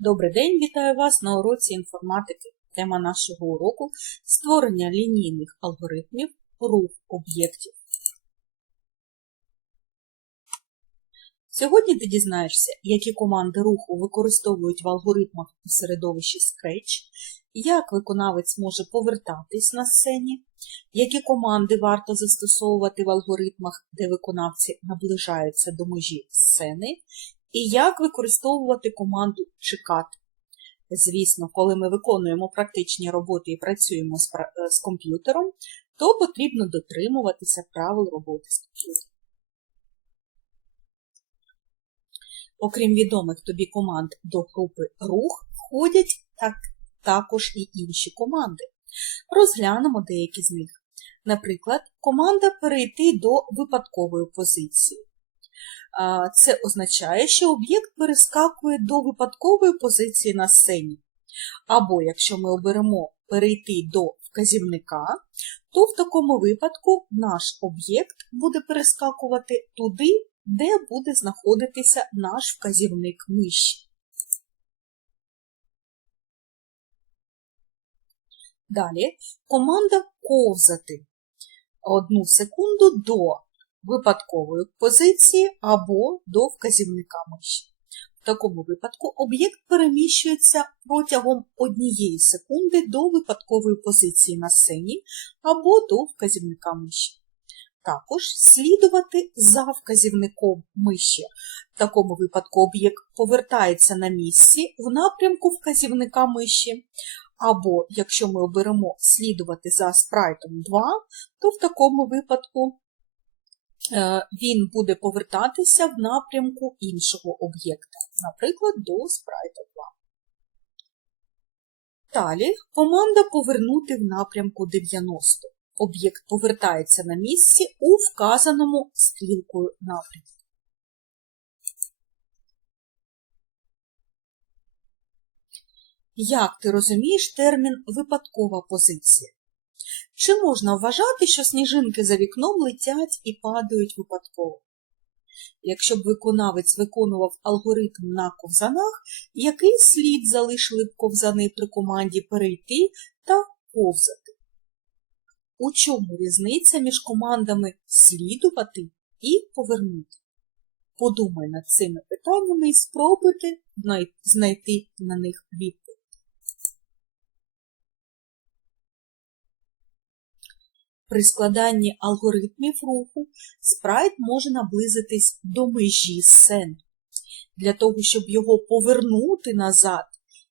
Добрий день, вітаю вас на уроці інформатики. Тема нашого уроку створення лінійних алгоритмів рух об'єктів. Сьогодні ти дізнаєшся, які команди руху використовують в алгоритмах у середовищі Scratch, як виконавець може повертатись на сцені, які команди варто застосовувати в алгоритмах, де виконавці наближаються до межі сцени, і як використовувати команду чекати. Звісно, коли ми виконуємо практичні роботи і працюємо з, е, з комп'ютером, то потрібно дотримуватися правил роботи з комп'ютером. Окрім відомих тобі команд до групи рух, входять так, також і інші команди. Розглянемо деякі з них. Наприклад, команда перейти до випадкової позиції. Це означає, що об'єкт перескакує до випадкової позиції на сцені. Або якщо ми оберемо перейти до вказівника, то в такому випадку наш об'єкт буде перескакувати туди, де буде знаходитися наш вказівник миші. Далі команда ковзати одну секунду до випадкової позиції або до вказівника миші. В такому випадку об'єкт переміщується протягом однієї секунди до випадкової позиції на сцені або до вказівника миші. Також слідувати за вказівником миші. В такому випадку об'єкт повертається на місці в напрямку вказівника миші. Або, якщо ми оберемо слідувати за спрайтом 2, то в такому випадку він буде повертатися в напрямку іншого об'єкта, наприклад, до спрайта 2. Далі команда повернути в напрямку 90. Об'єкт повертається на місці у вказаному стрілкою напрямку. Як ти розумієш термін випадкова позиція? Чи можна вважати, що сніжинки за вікном летять і падають випадково? Якщо б виконавець виконував алгоритм на ковзанах, який слід залишили б ковзани при команді перейти та ковзати? У чому різниця між командами слідувати і повернути? Подумай над цими питаннями і спробуйте знайти на них відповідь. При складанні алгоритмів руху спрайт може наблизитись до межі сцени. Для того, щоб його повернути назад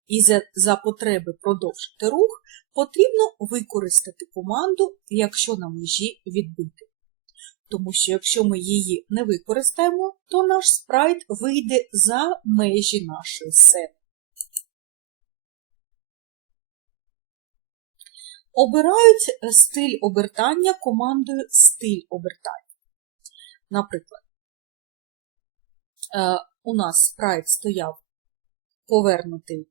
і за, за потреби продовжити рух, потрібно використати команду, якщо на межі відбити. Тому що якщо ми її не використаємо, то наш спрайт вийде за межі нашої сцени. Обирають е, стиль обертання командою стиль обертання. Наприклад, е, у нас спрайт стояв повернутий е,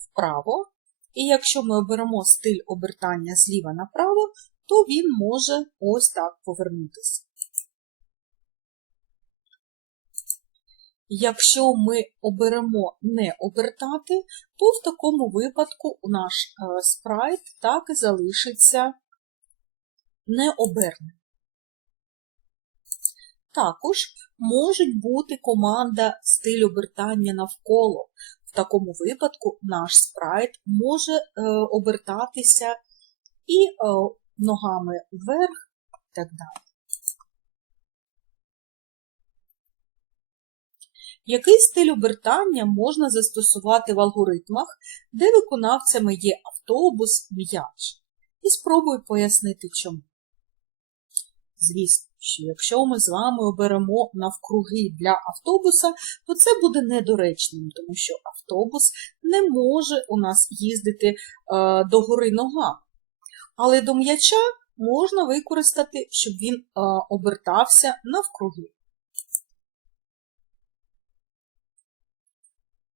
вправо, і якщо ми оберемо стиль обертання зліва направо, то він може ось так повернутися. Якщо ми оберемо не обертати, то в такому випадку наш е, спрайт так і залишиться необерним. Також може бути команда стиль обертання навколо. В такому випадку наш спрайт може е, обертатися і е, ногами вверх і так далі. Який стиль обертання можна застосувати в алгоритмах, де виконавцями є автобус, м'яч? І спробуй пояснити чому. Звісно, що якщо ми з вами оберемо навкруги для автобуса, то це буде недоречним, тому що автобус не може у нас їздити е, догори ногами. Але до м'яча можна використати, щоб він е, обертався навкруги.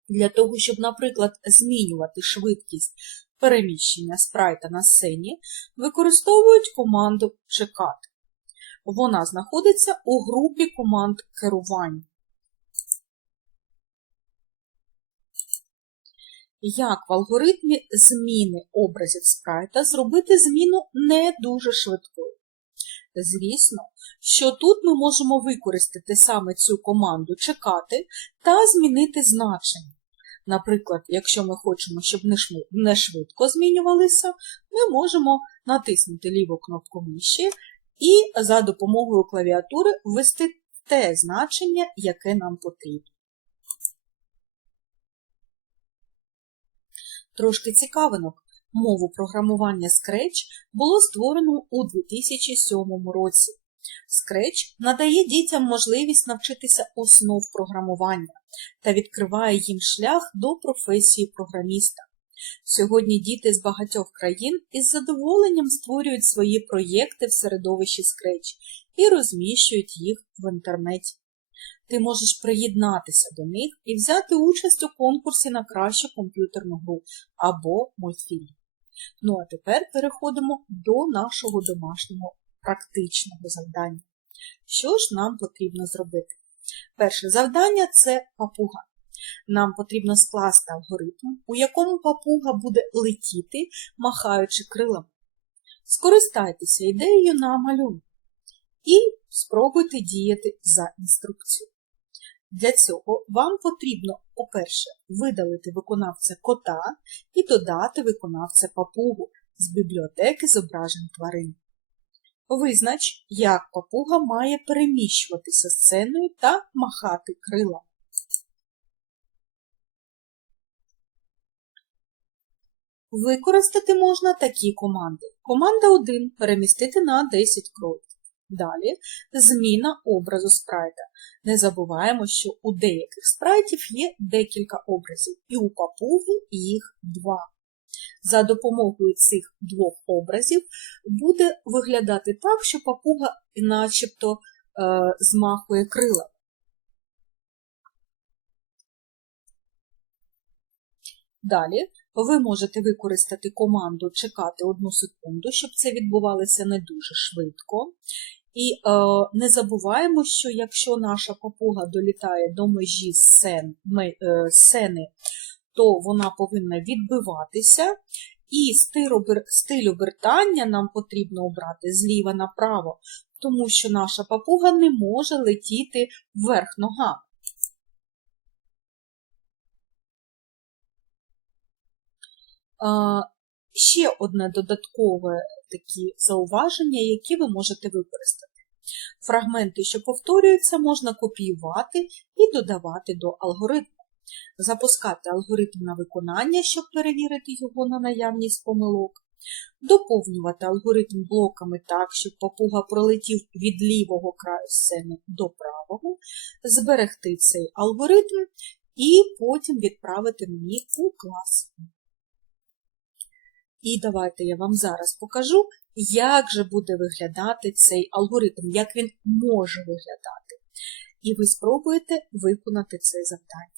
Для того, щоб, наприклад, змінювати швидкість переміщення спрайта на сцені, використовують команду чекати. Вона знаходиться у групі команд керування. як в алгоритмі зміни образів спрайта зробити зміну не дуже швидкою. Звісно, що тут ми можемо використати саме цю команду чекати та змінити значення. Наприклад, якщо ми хочемо, щоб не швидко змінювалися, ми можемо натиснути ліву кнопку миші і за допомогою клавіатури ввести те значення, яке нам потрібно. Трошки цікавинок. Мову програмування Scratch було створено у 2007 році. Scratch надає дітям можливість навчитися основ програмування та відкриває їм шлях до професії програміста. Сьогодні діти з багатьох країн із задоволенням створюють свої проєкти в середовищі Scratch і розміщують їх в інтернеті. Ти можеш приєднатися до них і взяти участь у конкурсі на кращу комп'ютерну гру або мультфільм. Ну а тепер переходимо до нашого домашнього практичного завдання. Що ж нам потрібно зробити? Перше завдання це папуга. Нам потрібно скласти алгоритм, у якому папуга буде летіти, махаючи крилами. Скористайтеся ідеєю на малюнку і спробуйте діяти за інструкцією. Для цього вам потрібно, по-перше, видалити виконавця кота і додати виконавця папугу з бібліотеки зображень тварин. Визнач, як папуга має переміщуватися сценою та махати крилами. Використати можна такі команди. Команда 1 перемістити на 10 кроків. Далі зміна образу спрайта. Не забуваємо, що у деяких спрайтів є декілька образів, і у папуги їх два. За допомогою цих двох образів буде виглядати так, що папуга начебто е, змахує крилами. Далі ви можете використати команду чекати одну секунду, щоб це відбувалося не дуже швидко. І е, не забуваємо, що якщо наша папуга долітає до межі сцен, ме, е, сцени, то вона повинна відбиватися. І стиль, обер- обертання нам потрібно обрати зліва направо, тому що наша папуга не може летіти вверх ногами. Ще одне додаткове такі зауваження, які ви можете використати. Фрагменти, що повторюються, можна копіювати і додавати до алгоритму. Запускати алгоритм на виконання, щоб перевірити його на наявність помилок. Доповнювати алгоритм блоками так, щоб папуга пролетів від лівого краю сцени до правого, зберегти цей алгоритм і потім відправити мені у клас. І давайте я вам зараз покажу, як же буде виглядати цей алгоритм, як він може виглядати. І ви спробуєте виконати це завдання.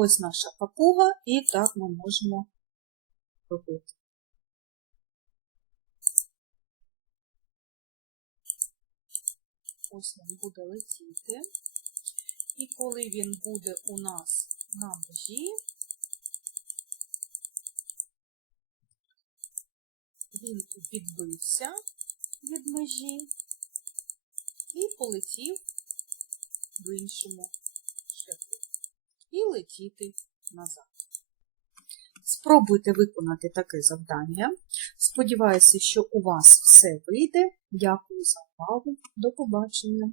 Ось наша папуга, і так ми можемо робити. Ось він буде летіти. І коли він буде у нас на межі, він відбився від межі і полетів в іншому. І летіти назад. Спробуйте виконати таке завдання. Сподіваюся, що у вас все вийде. Дякую за увагу. До побачення!